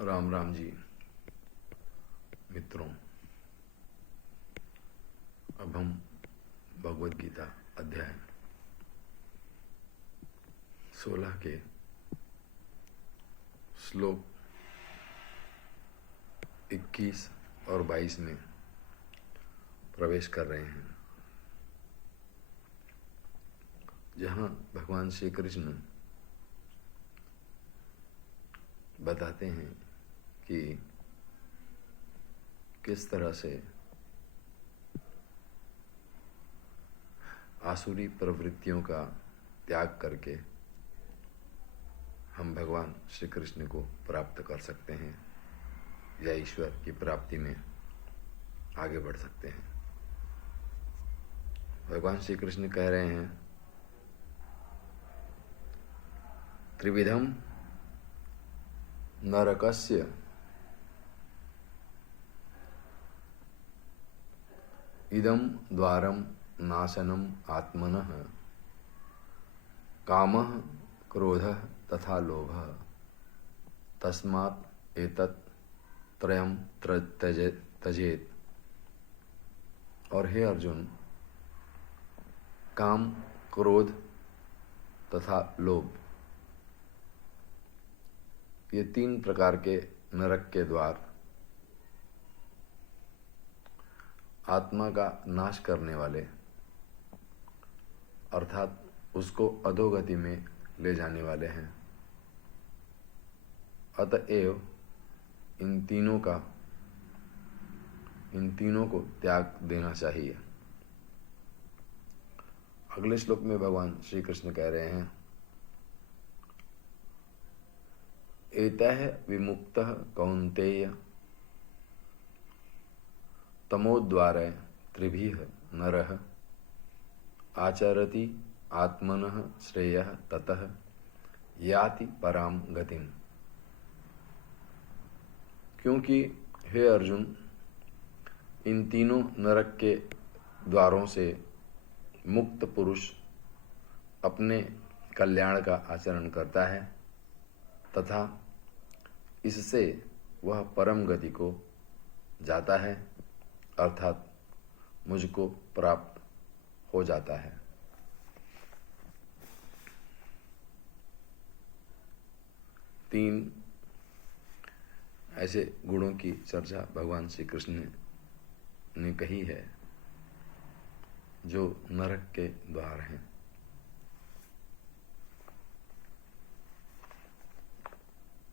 राम राम जी मित्रों। अब हम भगवद गीता अध्याय 16 के श्लोक 21 और 22 में प्रवेश कर रहे हैं, जहाँ भगवान श्री कृष्ण बताते हैं कि किस तरह से आसुरी प्रवृत्तियों का त्याग करके हम भगवान श्री कृष्ण को प्राप्त कर सकते हैं या ईश्वर की प्राप्ति में आगे बढ़ सकते हैं। भगवान श्री कृष्ण कह रहे हैं, त्रिविधम नरकस्य इदं द्वारम नाशनम आत्मनः कामः क्रोधः तथा लोभः तस्मात् एतत् त्रयम् त्यजेत। और हे अर्जुन, काम, क्रोध तथा लोभ, ये 3 प्रकार के नरक के द्वार आत्मा का नाश करने वाले, अर्थात उसको अधोगति में ले जाने वाले हैं। अतएव इन तीनों को त्याग देना चाहिए। अगले श्लोक में भगवान श्री कृष्ण कह रहे हैं, एतः विमुक्तः कौन्तेय तमोद्वारे त्रिभिः नरः आचरति आत्मनः श्रेयः ततः याति पराम गतिम। क्योंकि हे अर्जुन, इन तीनों नरक के द्वारों से मुक्त पुरुष अपने कल्याण का आचरण करता है तथा इससे वह परम गति को जाता है, अर्थात मुझको प्राप्त हो जाता है। तीन ऐसे गुणों की चर्चा भगवान श्री कृष्ण ने कही है जो नरक के द्वार हैं।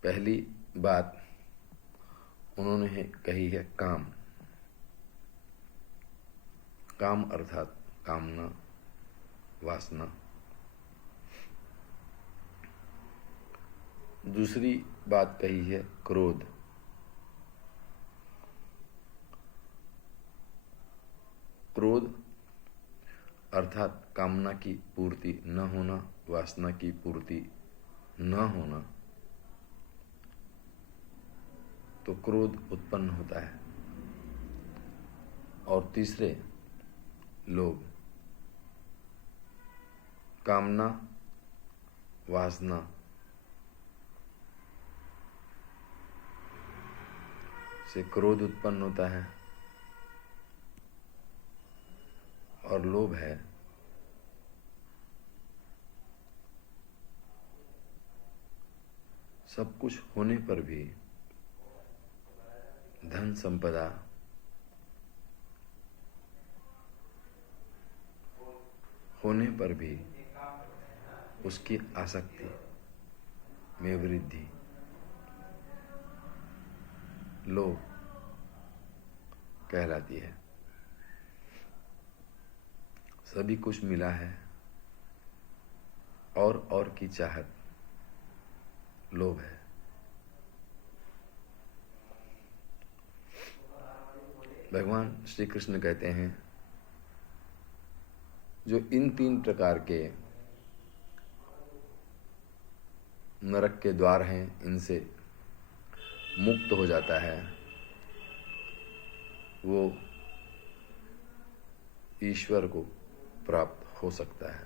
पहली बात उन्होंने कही है काम। काम अर्थात कामना, वासना। दूसरी बात कही है क्रोध। क्रोध अर्थात कामना की पूर्ति न होना, वासना की पूर्ति न होना, तो क्रोध उत्पन्न होता है। और तीसरे लोभ। कामना, वासना से क्रोध उत्पन्न होता है और लोभ है सब कुछ होने पर भी, धन संपदा होने पर भी उसकी आसक्ति में वृद्धि, लोभ कहलाती है। सभी कुछ मिला है और की चाहत लोभ है। भगवान श्री कृष्ण कहते हैं, जो इन 3 प्रकार के नरक के द्वार हैं, इनसे मुक्त हो जाता है, वो ईश्वर को प्राप्त हो सकता है।